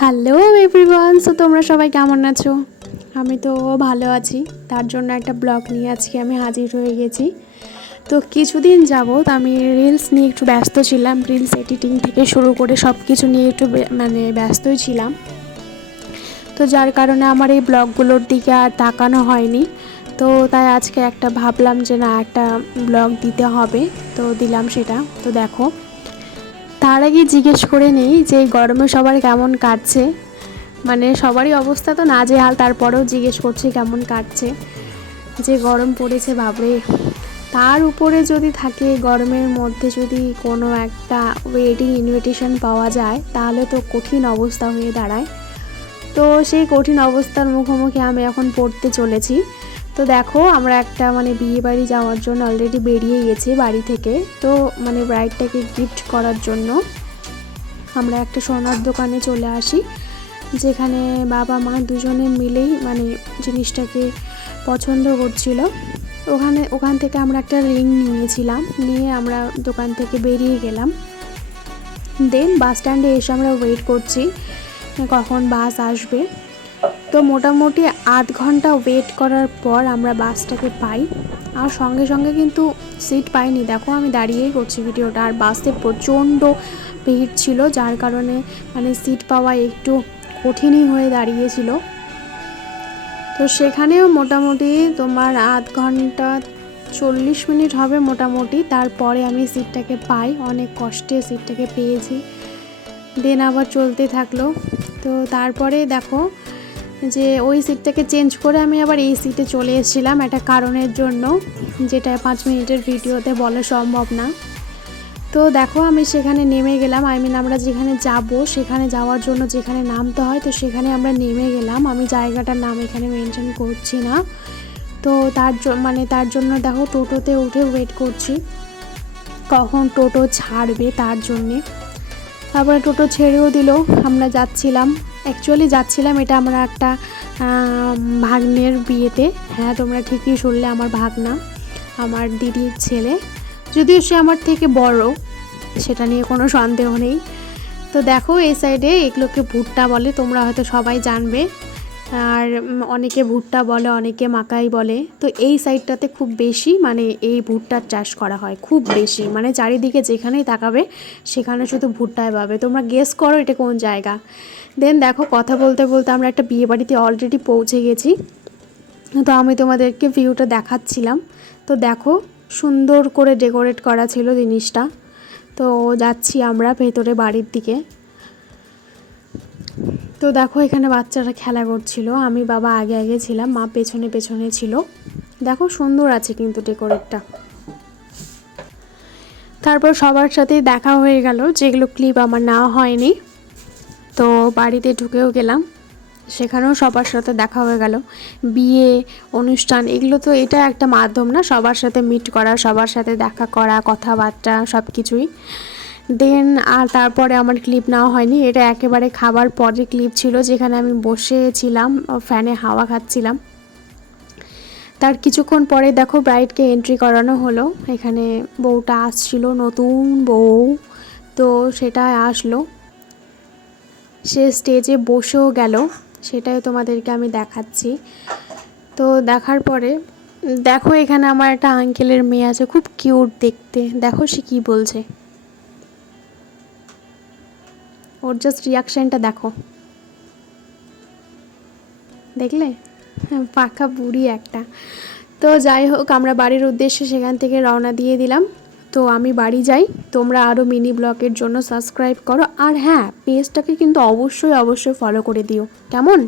Hello everyone, so তোমরা সবাই কেমন আছো? আমি তো ভালো আছি। তার জন্য একটা ব্লগ নিয়ে আজকে আমি হাজির হয়ে গেছি। তো কিছুদিন যাবত আমি রিলস নিয়ে একটু ব্যস্ত ছিলাম। রিলস এডিটিং থেকে শুরু করে সব কিছু নিয়ে একটু ব্যস্তই ছিলাম। তো যার কারণে আমার এই ব্লগগুলোর দিকে আর তাকানো হয়নি। তো তাই আজকে একটা ভাবলাম যে না, একটা ব্লগ দিতে হবে, তো দিলাম সেটা। তো দেখো, তার আগে জিজ্ঞেস করে নিই যে গরমে সবার কেমন কাটছে। মানে সবারই অবস্থা তো নাজেহাল, তারপরেও জিজ্ঞেস করছি কেমন কাটছে। যে গরম পড়েছে বাবরে, তার উপরে যদি থাকে গরমের মধ্যে যদি কোনো একটা ওয়েডিং ইনভিটেশন পাওয়া যায় তাহলে তো কঠিন অবস্থা হয়ে দাঁড়ায়। তো সেই কঠিন অবস্থার মুখোমুখি আমি এখন পড়তে চলেছি। তো দেখো, আমরা একটা বিয়ে বাড়ি যাওয়ার জন্য অলরেডি বেরিয়ে গেছি বাড়ি থেকে। তো ব্রাইডটাকে গিফট করার জন্য আমরা একটা সোনার দোকানে চলে আসি, যেখানে বাবা মা দুজনে মিলেই জিনিসটাকে পছন্দ করছিল। ওখান থেকে আমরা একটা রিং নিয়েছিলাম, নিয়ে আমরা দোকান থেকে বেরিয়ে গেলাম। দেন বাস স্ট্যান্ডে এসে আমরা ওয়েট করছি কখন বাস আসবে। তো মোটামুটি আধ ঘন্টা ওয়েট করার পর আমরা বাসটাকে পাই। আর সঙ্গে সঙ্গে কিন্তু সিট পাইনি। দেখো, আমি দাঁড়িয়েই করছি ভিডিওটা, আর বাসে প্রচণ্ড ভিড় ছিল, যার কারণে সিট পাওয়া একটু কঠিনই হয়ে দাঁড়িয়েছিল। তো সেখানেও মোটামুটি তোমার আধ ঘন্টা 40 মিনিট হবে মোটামুটি, তারপরে আমি সিটটাকে পাই। অনেক কষ্টে সিটটাকে পেয়েছি। দেন আবার চলতে থাকলো। তো তারপরে দেখো যে ওই সিটটাকে চেঞ্জ করে আমি আবার এই সিটে চলে এসেছিলাম একটা কারণের জন্য, যেটা 5 মিনিটের ভিডিওতে বলা সম্ভব না। তো দেখো, আমি সেখানে নেমে গেলাম। আমরা যেখানে যাব, সেখানে যাওয়ার জন্য যেখানে নামতে হয়, তো সেখানে আমরা নেমে গেলাম। আমি জায়গাটার নাম এখানে মেনশন করছি না। তো তার জন্য দেখো টোটোতে উঠে ওয়েট করছি কখন টোটো ছাড়বে তার জন্যে। তারপরে টোটো ছেড়েও দিল। আমরা যাচ্ছিলাম এটা আমরা একটা ভাগ্নের বিয়েতে। হ্যাঁ, তোমরা ঠিকই শুনলে, আমার ভাগনা, আমার দিদির ছেলে। যদিও সে আমার থেকে বড়, সেটা নিয়ে কোনো সন্দেহ নেই। তো দেখো, এই সাইডে এগুলোকে ভুট্টা বলে, তোমরা হয়তো সবাই জানবে। আর অনেকে ভুট্টা বলে, অনেকে মাকাই বলে। তো এই সাইডটাতে খুব বেশি এই ভুট্টার চাষ করা হয়, খুব বেশি। চারিদিকে যেখানেই তাকাবে সেখানে শুধু ভুট্টাই পাবে। তোমরা গেস করো এটা কোন জায়গা। দেন দেখো, কথা বলতে বলতে আমরা একটা বিয়ে বাড়িতে অলরেডি পৌঁছে গেছি। তো আমি তোমাদেরকে ভিউটা দেখাচ্ছিলাম। তো দেখো, সুন্দর করে ডেকোরেট করা ছিল জিনিসটা। তো যাচ্ছি আমরা ভেতরে বাড়ির দিকে। তো দেখো, এখানে বাচ্চারা খেলা করছিল, আমি বাবা আগে আগে ছিলাম, মা পেছনে পেছনে ছিল। দেখো, সুন্দর আছে কিন্তু ডেকোরেটটা। তারপর সবার সাথেই দেখা হয়ে গেল, যেগুলো ক্লিপ আমার নেওয়া হয়নি। তো বাড়িতে ঢুকেও গেলাম, সেখানেও সবার সাথে দেখা হয়ে গেল। বিয়ে অনুষ্ঠান এগুলো তো এটা একটা মাধ্যম না, সবার সাথে মিট করা, সবার সাথে দেখা করা, কথাবার্তা সব কিছুই। দেন আর তারপরে আমার ক্লিপ নেওয়া হয়নি। এটা একেবারে খাবার পরে ক্লিপ ছিল, যেখানে আমি বসেছিলাম ফ্যানে হাওয়া খাচ্ছিলাম। তার কিছুক্ষণ পরে দেখো ব্রাইডকে এন্ট্রি করানো হলো। এখানে বউটা আসছিল, নতুন বউ। তো সেটা আসলো, সে স্টেজে বসেও গেল, সেটাই তোমাদেরকে আমি দেখাচ্ছি। তো দেখার পরে দেখো, এখানে আমার একটা আঙ্কেলের মেয়ে আছে, খুব কিউট দেখতে। দেখো সে কি বলছে, ওর জাস্ট রিয়াকশানটা দেখো, দেখলে? পাকা বুড়ি একটা। তো যাই হোক, আমরা বাড়ির উদ্দেশ্যে সেখান থেকে রওনা দিয়ে দিলাম। তো আমি বাড়ি যাই, তোমরা আরও মিনি ব্লগের জন্য সাবস্ক্রাইব করো। আর হ্যাঁ, পেজটাকে কিন্তু অবশ্যই অবশ্যই ফলো করে দিও, কেমন?